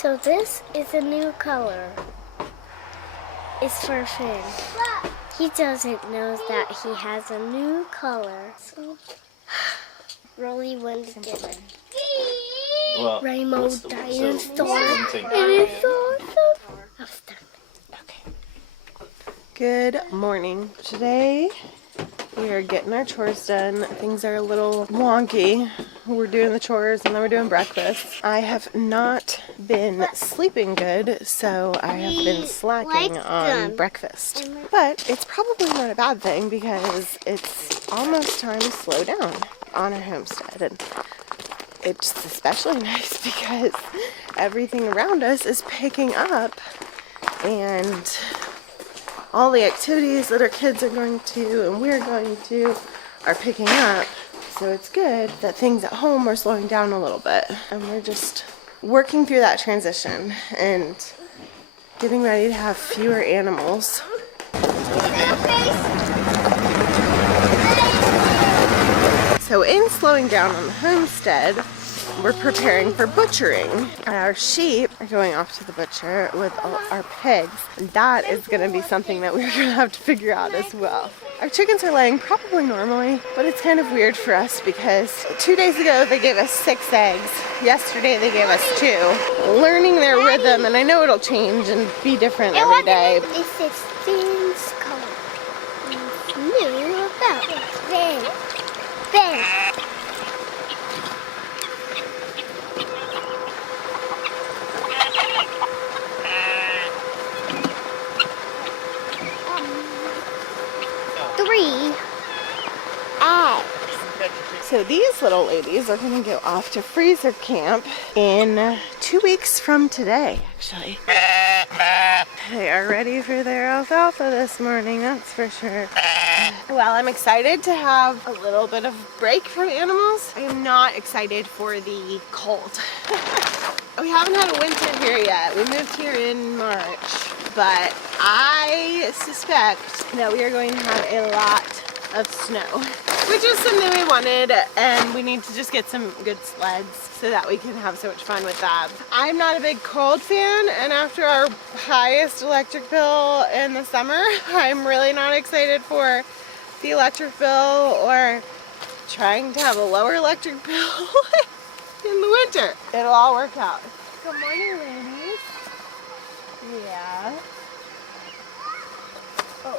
So this is a new color. It's for Finn. He doesn't know that he has a new color. So Rolly wants to get rainbow dinosaur. It is so awesome. I was done. Okay. Good morning. Today we are getting our chores done. Things are a little wonky. We're doing the chores and then we're doing breakfast. I have not been sleeping good, so I have been slacking on breakfast. But it's probably not a bad thing because it's almost time to slow down on our homestead. And it's especially nice because everything around us is picking up and all the activities that our kids are going to and we're going to are picking up. So it's good that things at home are slowing down a little bit. And we're just working through that transition and getting ready to have fewer animals. So in slowing down on the homestead, we're preparing for butchering. Our sheep are going off to the butcher with all our pigs. And that is going to be something that we're going to have to figure out as well. Our chickens are laying probably normally, but it's kind of weird for us because 2 days ago they gave us 6 eggs. Yesterday they gave us 2. Learning their rhythm, and I know it'll change and be different every day. It's Finn's color. New about Finn. Finn. So these little ladies are going to go off to freezer camp in 2 weeks from today, actually. They are ready for their alfalfa this morning, that's for sure. Well, I'm excited to have a little bit of break from animals. I am not excited for the cold. We haven't had a winter here yet. We moved here in March, but I suspect that we are going to have a lot of snow, which is something we wanted, and we need to just get some good sleds so that we can have so much fun with that. I'm not a big cold fan, and after our highest electric bill in the summer, I'm really not excited for the electric bill or trying to have a lower electric bill in the winter. It'll all work out. Good morning, ladies. Yeah. Oh.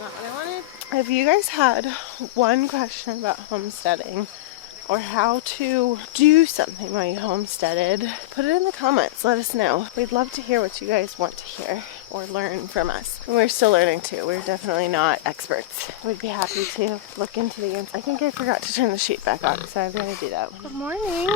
Not what I wanted. Have you guys had one question about homesteading or how to do something while you homesteaded? Put it in the comments. Let us know. We'd love to hear what you guys want to hear or learn from us. And we're still learning too. We're definitely not experts. We'd be happy to look into the answer. I think I forgot to turn the sheet back on, so I'm going to do that. Good morning.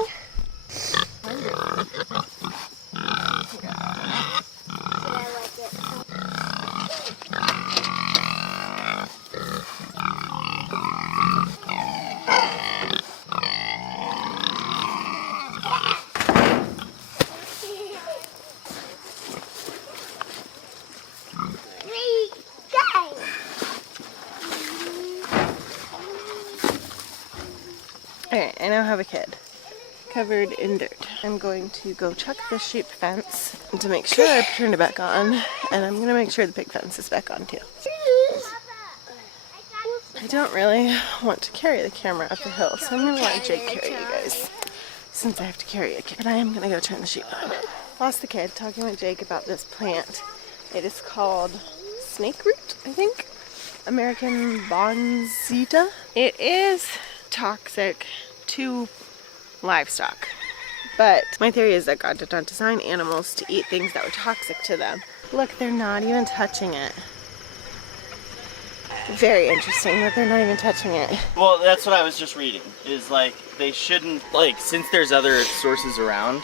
Alright, I now have a kid covered in dirt. I'm going to go check the sheep fence to make sure I turned it back on, and I'm going to make sure the pig fence is back on too. I don't really want to carry the camera up the hill, so I'm going to let Jake carry you guys since I have to carry a kid. But I am going to go turn the sheep on. Lost the kid talking with Jake about this plant. It is called snake root, I think. American bonzita. It is toxic to livestock, but my theory is that God did not design animals to eat things that were toxic to them. Look, they're not even touching it. Very interesting that they're not even touching it. Well, that's what I was just reading, is like they shouldn't, like, since there's other sources around,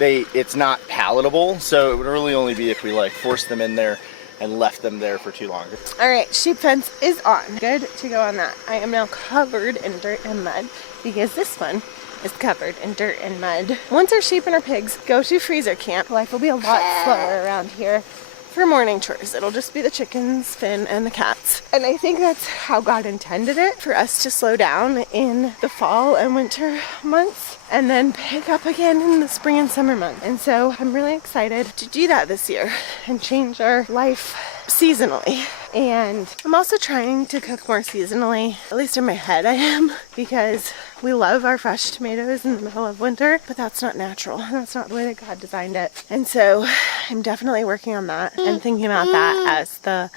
it's not palatable, so it would really only be if we like forced them in there and left them there for too long. Alright, sheep fence is on. Good to go on that. I am now covered in dirt and mud because this one is covered in dirt and mud. Once our sheep and our pigs go to freezer camp, life will be a lot slower around here for morning chores. It'll just be the chickens, Finn, and the cats. And I think that's how God intended it, for us to slow down in the fall and winter months. and then pick up again in the spring and summer months. And so I'm really excited to do that this year and change our life seasonally. And I'm also trying to cook more seasonally, at least in my head I am, because we love our fresh tomatoes in the middle of winter, but that's not natural. That's not the way that God designed it. And so I'm definitely working on that and thinking about that as the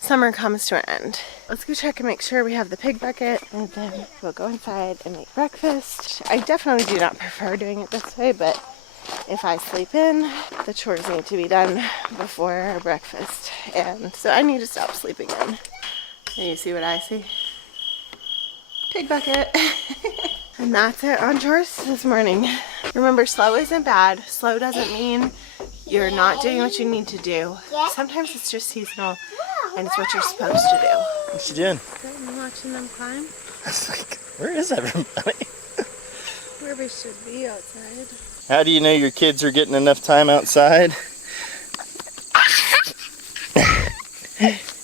summer comes to an end. Let's go check and make sure we have the pig bucket, and then we'll go inside and make breakfast. I definitely do not prefer doing it this way, but if I sleep in, the chores need to be done before breakfast. And so I need to stop sleeping in. And you see what I see? Pig bucket. And that's it on chores this morning. Remember, slow isn't bad. Slow doesn't mean you're not doing what you need to do. Sometimes it's just seasonal and it's what you're supposed to do. What you doing? I'm watching them climb. I was like, where is everybody? Where we should be outside. How do you know your kids are getting enough time outside?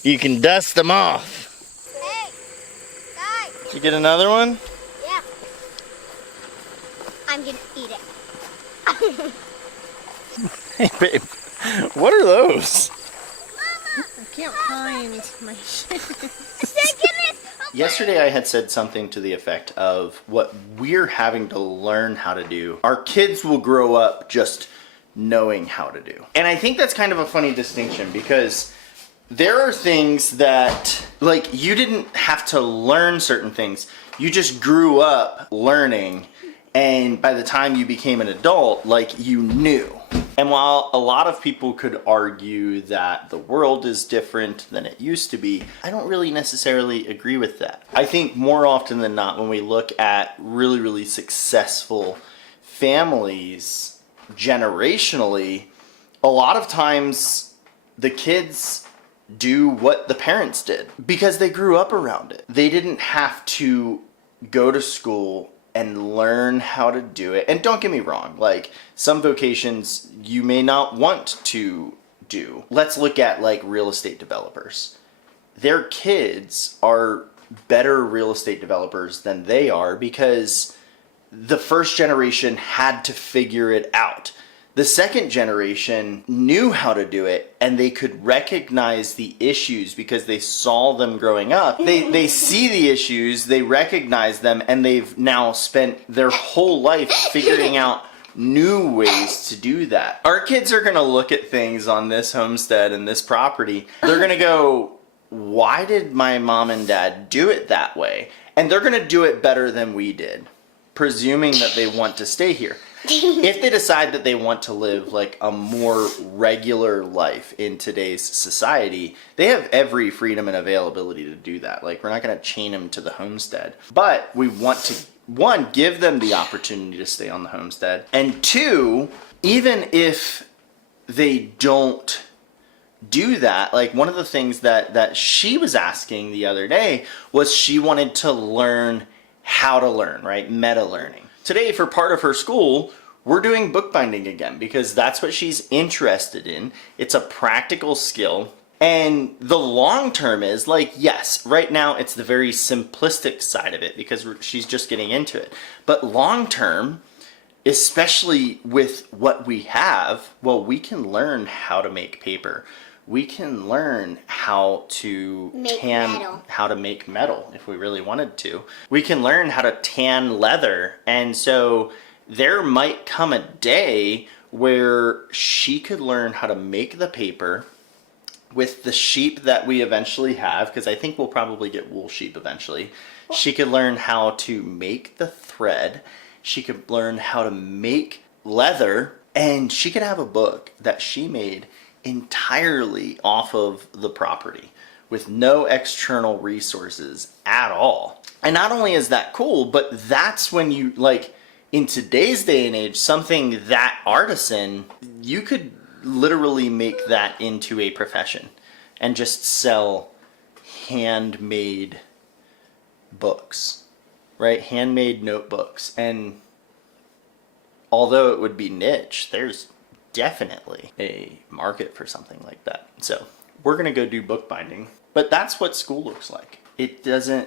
You can dust them off. Hey, guys. Did you get another one? Yeah. I'm gonna eat it. Hey, babe, what are those? I can't find my Yesterday I had said something to the effect of what we're having to learn how to do. Our kids will grow up just knowing how to do. And I think that's kind of a funny distinction, because there are things that, like, you didn't have to learn certain things. You just grew up learning, and by the time you became an adult, like, you knew. And while a lot of people could argue that the world is different than it used to be, I don't really necessarily agree with that. I think more often than not, when we look at really, really successful families generationally, a lot of times the kids do what the parents did because they grew up around it. They didn't have to go to school and learn how to do it. And don't get me wrong, like, some vocations you may not want to do. Let's look at, like, real estate developers. Their kids are better real estate developers than they are because the first generation had to figure it out. The second generation knew how to do it, and they could recognize the issues because they saw them growing up. They see the issues, they recognize them, and they've now spent their whole life figuring out new ways to do that. Our kids are gonna look at things on this homestead and this property. They're gonna go, why did my mom and dad do it that way? And they're gonna do it better than we did, presuming that they want to stay here. If they decide that they want to live like a more regular life in today's society, they have every freedom and availability to do that. Like, we're not going to chain them to the homestead, but we want to, one, give them the opportunity to stay on the homestead, and two, even if they don't do that, like, one of the things that she was asking the other day was she wanted to learn how to learn, right? Meta learning. Today, for part of her school, we're doing bookbinding again because that's what she's interested in. It's a practical skill. And the long term is, like, yes, right now it's the very simplistic side of it because she's just getting into it. But long term, especially with what we have, well, we can learn how to make paper. We can learn how to how to make metal if we really wanted to. We can learn how to tan leather. And so there might come a day where she could learn how to make the paper with the sheep that we eventually have, because I think we'll probably get wool sheep eventually. She could learn how to make the thread. She could learn how to make leather, and she could have a book that she made entirely off of the property with no external resources at all. And not only is that cool, but that's when you, like, in today's day and age, something that artisan, you could literally make that into a profession and just sell handmade books, right? Handmade notebooks. And although it would be niche, there's definitely a market for something like that. So we're gonna go do bookbinding, but that's what school looks like.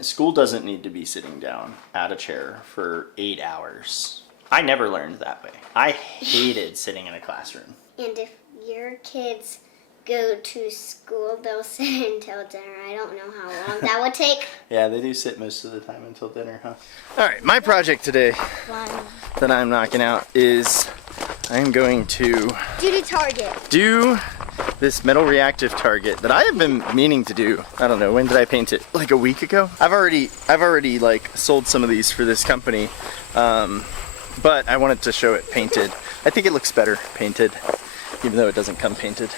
School doesn't need to be sitting down at a chair for 8 hours I never learned that way. I hated sitting in a classroom. And if your kids go to school, they'll sit until dinner. I don't know how long that would take. Yeah, they do sit most of the time until dinner, huh? All right, my project today that I'm knocking out is I'm going to Do the target. do this metal reactive target that I have been meaning to do. I don't know, when did I paint it? Like a week ago? I've already like sold some of these for this company, but I wanted to show it painted. I think it looks better painted, even though it doesn't come painted.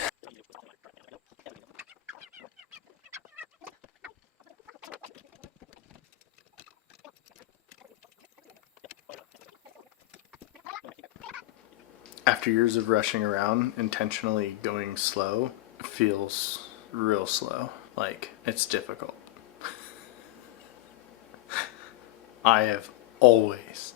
After years of rushing around, intentionally going slow feels real slow. Like, it's difficult. I have always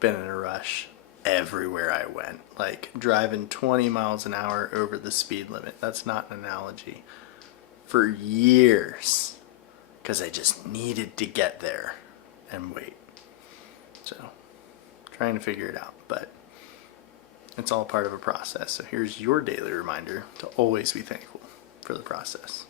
been in a rush everywhere I went. Like, driving 20 miles an hour over the speed limit. That's not an analogy. For years. Because I just needed to get there and wait. So, trying to figure it out. But it's all part of a process. So here's your daily reminder to always be thankful for the process.